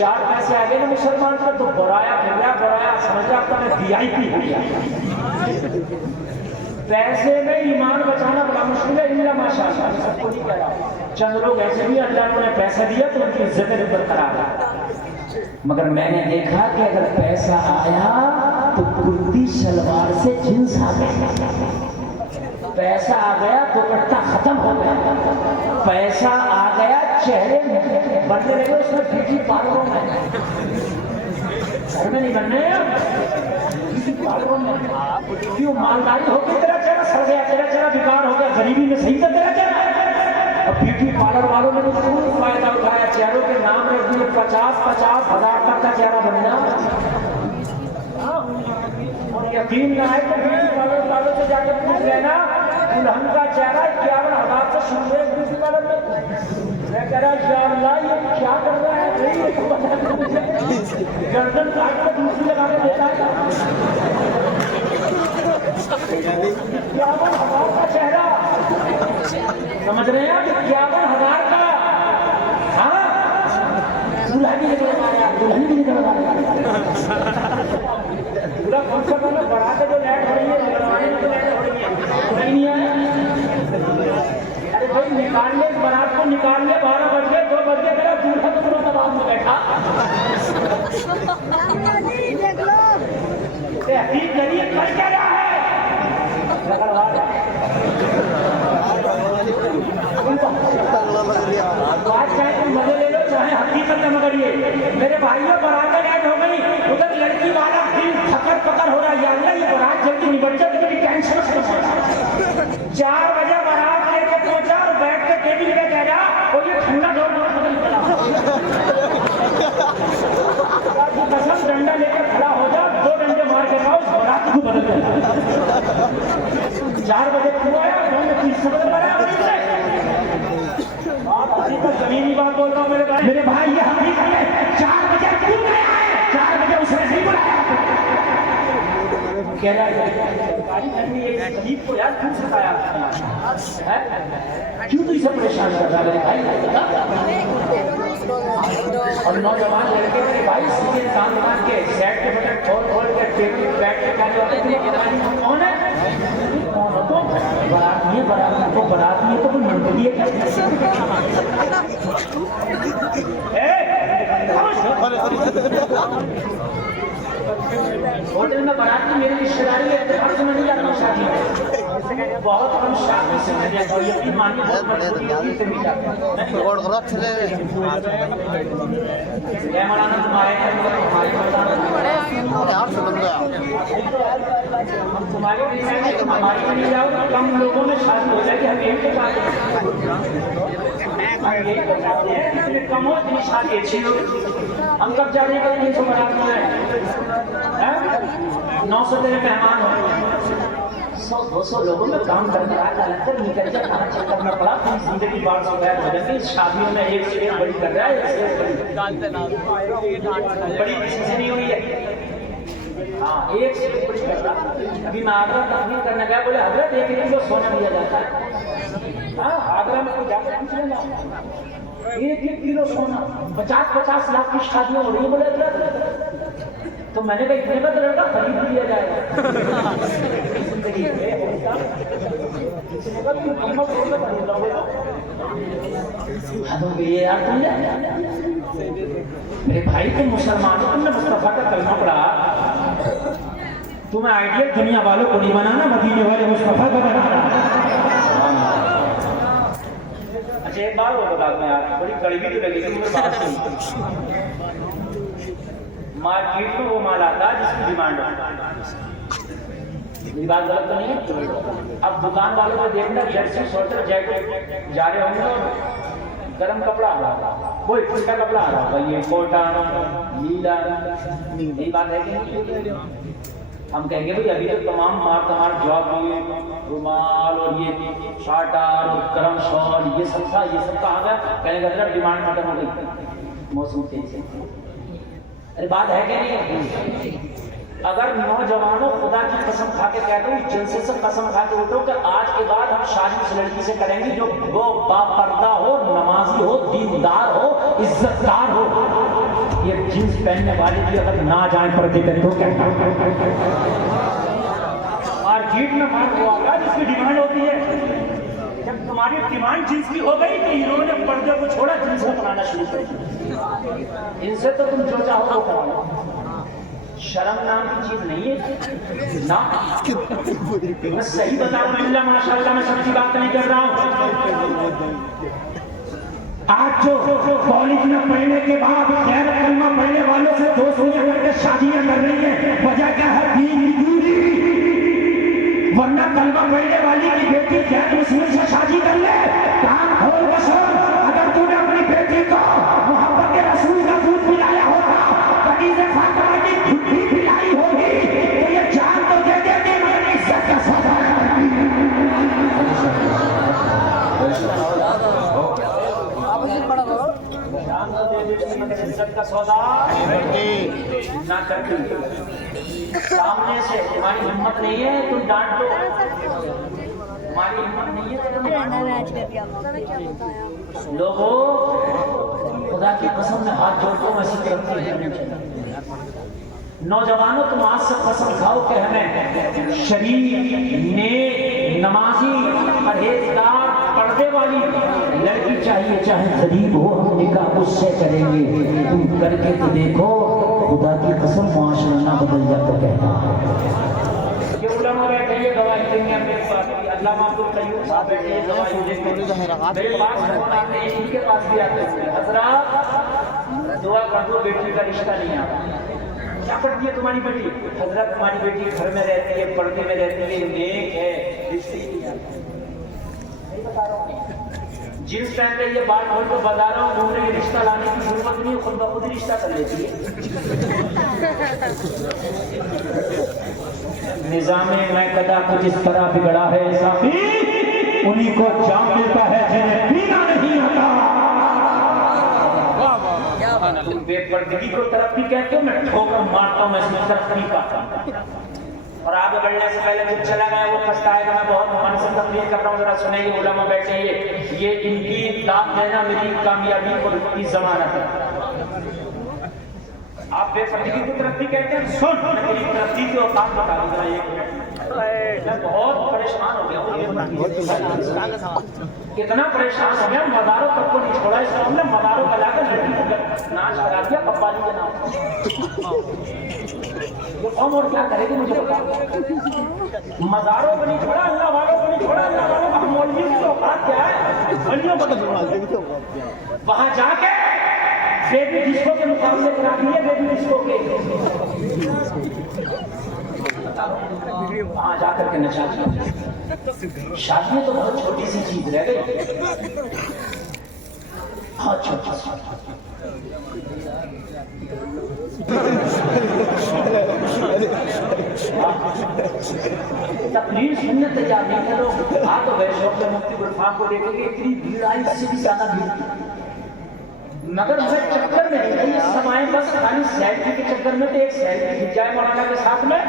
चार पैसे आ गए ना मुसलमान का तो बढ़ाया समझ रहा आपका मैं VIP हो गया। पैसे में ईमान बचाना बड़ा मुश्किल है, इल्ला माशाअल्लाह, सबको नहीं कह रहा। चंद लोग ऐसे भी अल्लाह ने पैसा दिया तो उनकी इज्जत बरकरार है। मगर मैंने देखा कि अगर पैसा आया तो कुर्ती शलवार से जींस आ गया, पैसा आ गया तो दुपट्टा खत्म हो गया, पैसा आ गया चेहरे में बनने लगे उसमें ब्यूटी पार्लरों में, घर में नहीं बनने ब्यूटी पार्लरों में। क्यों मालदारी होगी, तेरा चेहरा सड़ गया, तेरा चेहरा बेकार हो गया, गरीबी में सही था तेरा चेहरा। अब ब्यूटी पार्लर वालों ने तो खूब फायदा उठाया, चेहरों के नाम रख दिए, 50-50 हजार तक का चेहरा बनना। और यकीन ना आए तो ब्यूटी पार्लर वालों से जाकर पूछ लेना, दुल्हन का चेहरा 51,000 से शुरू है ब्यूटी पार्लर में। मैं कह रहा अल्लाह ये क्या कर रहा है, गर्दन काट कर दूसरी लगा के देता है। 51,000 का चेहरा, समझ रहे हैं आप, 51,000 का। हाँ, दुल्हन भी निकल आया, दुल्हन भी निकल आया। पूरा कॉन्सेप्ट में बढ़ा के जो लैट हो रही है, लगवाने में जो लैट हो रही है, नहीं आया। अरे भाई निकालने बारात को निकालने 12 बज गए, 2 बज गए, मेरा दूल्हा तो पूरा दबाव में बैठा। तहकीक करिए कर क्या रहा है, आज चाहे तुम मजे ले लो चाहे हकीकत में, मगर ये मेरे भाइयों बारात लैट हो गई, उधर लड़की वाला दिल थकर पकड़ हो रहा है, या ये बारात जल्दी निबट जाए तो मेरी टेंशन खत्म हो रहा। 4 बजे बारात लेके पहुंचा और बैठ के टेबल पे कह रहा और ये ठंडा ढोल बदल चला कसम, डंडा लेकर खड़ा हो जा, 2 डंडे मार के खाओ, बारात को बदल गया। 4 बजे हुआ है, 2 में 30 बदल रहा है। जमीनी बात बोल रहा हूँ मेरे भाई, ये हकीकत है। 4 बजे क्यों गया है, 4 बजे उसने नहीं बुलाया। कह रहा है गरीब को यार क्यों सताया, क्यों तो इसे परेशान कर रहा है मेरे भाई। और नौजवान लड़के मेरे भाई सीधे काम के सेट के बटन खोल के टेबल बैठ के कौन है, कौन हो तुम? बारात नहीं है, बारात नहीं है तो कोई मंडली है क्या? होटल में बारात की मेरी रिश्तेदारी है, हर समय नहीं जाता हूँ शादी में, बहुत कम शादी से मैं जाता हूँ, यकीन मानिए बहुत मजबूरी से नहीं जाता हूँ। क्या मौलाना तुम्हारे हमारी नहीं जाओ, कम लोगों में शादी हो जाएगी, हम एक के साथ कम हो इतनी शादी अच्छी हो। हम कब जाने का 300 बारात में 900 तेरे मेहमान हो, 100-200 लोगों में काम करने आता लगता है, निकल के खाना चेक करना पड़ा। तुम जिंदगी बार हो गया भजन में, शादियों में एक से एक बड़ी कर रहा है, बड़ी किसी से नहीं हुई है। हाँ, एक से एक बड़ी कर रहा। अभी मैं आगरा तकमील करने गया, बोले हजरत 1 किलो सोना दिया जाता है। हाँ, आगरा में कोई जाकर पूछ लेना, 1 किलो सोना, 50-50 लाख की शादियां हो रही है। बोले तो मैंने कहा इतने का लड़का खरीद लिया जाएगा। जिंदगी यार मेरे भाई तुम मुसलमान, तुमने मुस्तफा का कलमा पढ़ा, तुम्हें आइडियल दुनिया वालों को नहीं बनाना, मदीने वाले मुस्तफा को बनाना। अच्छा एक बात और बता में यार, बड़ी कड़वी तो लगी थी मुझे बात सुन। मार्केट में वो माल आता है जिसकी डिमांड हो, ये बात गलत तो नहीं है। अब दुकान वालों को देखना जर्सी स्वेटर जैकेट जा रहे होंगे और गर्म कपड़ा आ रहा, कोई फुल्का कपड़ा आ रहा होगा, ये कॉटन नीला, यही बात है कि हम कहेंगे भाई अभी तो तमाम मार जॉब रुमाल और ये शाटर और गर्म शॉल ये सब था, ये सब कहा गया, कहेंगे अगर डिमांड खत्म हो गई मौसम चेंज से। अरे बात है क्या नहीं? अगर नौजवानों खुदा की कसम खा के कहते हो, जलसे से कसम खा के उठो कि आज के बाद हम शादी उस लड़की से करेंगे जो वो बापर्दा हो, नमाजी हो, दीनदार हो, इज्जतदार हो। ये जींस पहनने वाले भी अगर ना जाए पर्दे पे तो क्या मार्केट में मार हुआ होगा जिसकी डिमांड होती है। जब तुम्हारी डिमांड जींस की हो गई तो हीरो ने पर्दे को छोड़ा, जींस को बनाना शुरू कर दिया। इनसे तो तुम जो चाहो वो करो, शर्म नाम की चीज नहीं है ना। मैं सही बता रहा हूँ, माशाल्लाह, मैं सच्ची बात नहीं कर रहा हूँ। आज जो कॉलेज में पढ़ने के बाद गैर कलमा पढ़ने वालों से दोस्तियां करके शादियां कर रही है, वजह क्या है? दीन की दूरी। वरना कलमा पढ़ने वाली की बेटी गैर मुस्लिम से शादी कर ले, काम खोल बसर। अगर तूने अपनी बेटी को मोहब्बत के रसूल का दूध पिलाया होगा, कभी से फातिमा की झुट्ठी पिलाई होगी, तो ये जान तो दे देती, मगर इज्जत का सौदा इज्जत का सौदा ना करती। सामने से तुम्हारी हिम्मत नहीं है, तुम डांट दो। तुम्हारी हिम्मत नहीं है तो लोगों, खुदा की कसम में हाथ जोड़ दो, ऐसी तरफ नौजवानों, तुम आज से कसम खाओ कि हमें शरीफ, नेक, नमाजी, परहेजगार, पर्दे वाली लड़की चाहिए, चाहे गरीब हो, हम निकाह उससे करेंगे। तुम करके तो देखो, खुदा की कसम माशरा ना बदल जा तो कहना। ये उलमा बैठे ये गवाही देंगे अपने पास, अल्लामा अब्दुल कय्यूम साहब बैठे ये गवाही देंगे। मेरे पास फोन आते हैं, इनके पास भी आते हैं, हजरत दुआ कर दो, बेटी का रिश्ता नहीं आता। क्या करती है तुम्हारी बेटी? हजरत तुम्हारी बेटी घर में रहती है, पर्दे में रहती है, नेक है, रिश्ते नहीं आता। नहीं बता रहा हूँ, जींस पहन रही है, बाल खोल कर बता रहा हूँ, उन्हें रिश्ता लाने की जरूरत नहीं है, खुद ब खुद रिश्ता कर लेती है। निजामे मैं कदा कुछ इस तरह बिगड़ा है, ऐसा उन्हीं को जाम मिलता है जिन्हें पीना नहीं आता। तुम बेपर्दगी को तरक्की कहते हो, मैं ठोकर मारता हूँ, मैं इसमें तरक्की नहीं पाता। और आगे बढ़ने से पहले जब चला गया वो पछताएगा। मैं बहुत मन से तकलीफ कर रहा हूँ, जरा सुनिए उलमा बैठे, ये इनकी दाद देना मेरी कामयाबी और इनकी जमानत है। आप बेपर्दगी को तरक्की कहते हैं, सुन मेरी तरक्की के औकात बता दूंगा। मैं बहुत परेशान हो गया, कितना परेशान हो गया, मदारों तक को नहीं छोड़ा। इस हमने मदारों का लाकर लड़की को नाच करा दिया कब्बाली के नाम। ये कौन और क्या करेगी मुझे बताओ। मदारों को नहीं छोड़ा, अल्लाह वालों को नहीं छोड़ा। अल्लाह वालों का मौलवी की औकात क्या है? वहां जाके बेबी डिस्को के मुकाबले करा दिए, बेबी डिस्को के वहां जाकर के नशा। शादी तो बहुत छोटी सी चीज रह गई, बहुत छोटी सी। तकरीर सुनने तैयार नहीं थे लोग। हाँ तो वैसे अपने मुफ्ती गुलफाम को देखोगे, इतनी भीड़ आई, इससे भी ज्यादा भीड़। मगर मैं चक्कर में नहीं, ये समाए बस खाली सेल्फी के चक्कर में। तो एक सेल्फी खिंच जाए मौलाना के साथ में,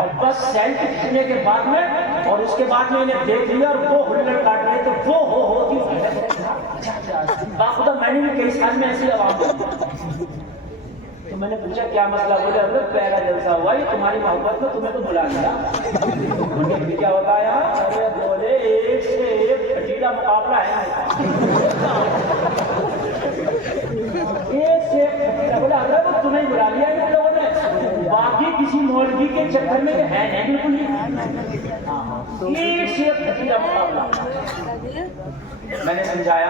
और बस सेल्फी खींचने के बाद में, और उसके बाद में इन्हें देख लिया और वो हुल्लड़ काट रहे, तो वो होती बाखुदा। मैंने भी कई साल में ऐसी आवाज, तो मैंने पूछा क्या मसला? बोले अरे पहला जलसा हुआ, ये तुम्हारी मोहब्बत में तुम्हें तो बुला लिया। क्या होता है यहाँ? अरे बोले एक से एक खटीला मुकाबला है, एक से एक। बोले अरे वो तुम्हें बुला लिया इन लोगों ने, बाकी किसी मौलवी के चक्कर में है नहीं, बिल्कुल नहीं। एक से एक खटीला मुकाबला। मैंने समझाया,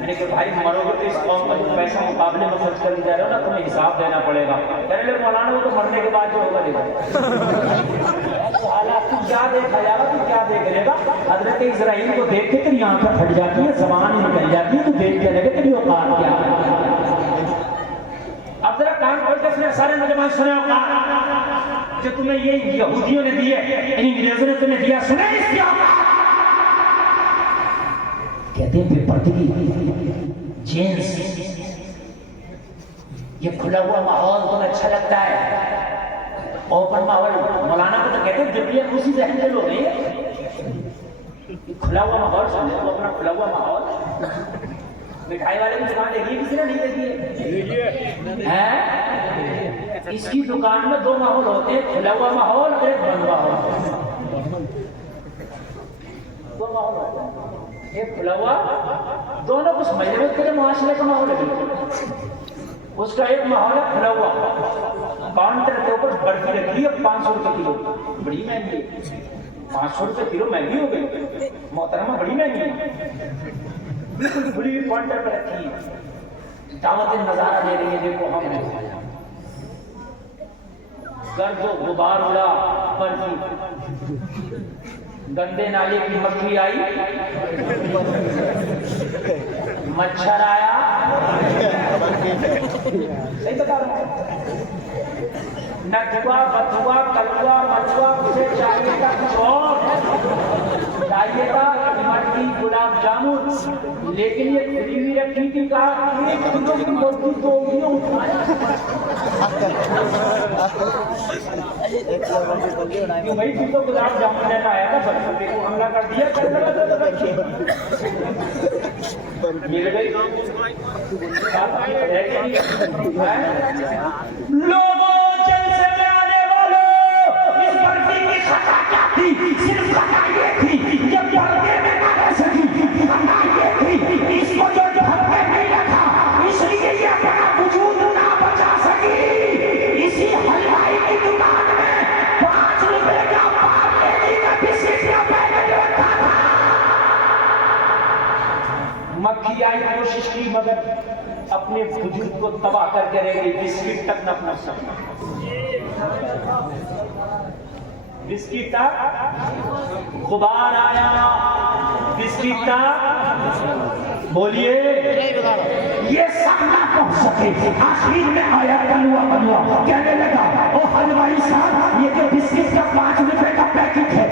मैंने कहा भाई मरोगे तो इस कौम का जो पैसा मुकाबले में खर्च कर दिया रहे हो ना, तुम्हें हिसाब देना पड़ेगा। कहने लगे मौलाना वो तो मरने के बाद जो होगा देखा। हालात तू क्या देखा जाएगा, तू क्या देख लेगा? हजरत इजराइल को देख के तेरी आंखें फट जाती है, जबान निकल जाती है, तो देख के लगे तेरी औकात क्या है। अब जरा कान खोल के सुने, सारे नौजवान सुने, औकात जो तुम्हें ये यहूदियों ने दिए, अंग्रेजों ने तुम्हें दिया, सुने इसकी औकात। कहते हैं बेपर्दगी, जींस, ये खुला हुआ माहौल तुम्हें अच्छा लगता है, ओपन माहौल। मौलाना को तो कहते हैं दिव्य उसी जहन के लोग हैं। खुला हुआ माहौल समझे तो अपना खुला हुआ माहौल। मिठाई वाले की दुकान देखी है किसी ने? नहीं देखी है? इसकी दुकान में दो माहौल होते हैं, खुला हुआ माहौल और एक बंद माहौल। दो माहौल होते हैं, एक खुला हुआ, दोनों कुछ मजबूत करे मुआशरे का माहौल है। उसका एक माहौल है खुला हुआ, काउंटर के ऊपर बर्फी रखी है 500 रुपए किलो, बड़ी महंगी। 500 रुपए किलो महंगी हो गई मोहतरमा, बड़ी महंगी है। बिल्कुल खुली हुई काउंटर पर रखी है, दावतें नजारा दे रही है। देखो हमने गर्दो गुबार उड़ा, बर्फी, गंदे नाले की मक्खी आई, मच्छर आया, सही बता रहा हूं। नटुआ बथुआ कलुआ मलुआ मुझे चाहिए था कुछ और, चाहिए था इमरती गुलाब जामुन, लेकिन ये खुली हुई रखी थी। कहा भाई तू तो गुलाब जामुन लेना आया था, बच्चे को हमला कर दिया, मिल गई। लोगों जलसे में आने वालों, इस बर्फी की खता क्या थी? सिर्फ खता ये थी कि पर्दे में न रह सकी। खता ये थी इसको जो ढंग नहीं रखा, इसलिए ये अपना वजूद ना बचा सकी। इसी हलवाई की दुकान में 5 रुपए का पार्ले का बिस्किट का पैकेट रखा था। मक्खी आई, कोशिश की, मगर अपने वजूद को तबाह करके रह गई। बिस्किट तक न पहुंच सकी। बिस्किट तक गुबार आया, बिस्किट तक बोलिए ये सब ना पहुंच सके। आखिर में आया कलुआ बलुआ, कहने लगा ओ हलवाई साहब, ये जो बिस्किट का 5 रुपए का पैकेट है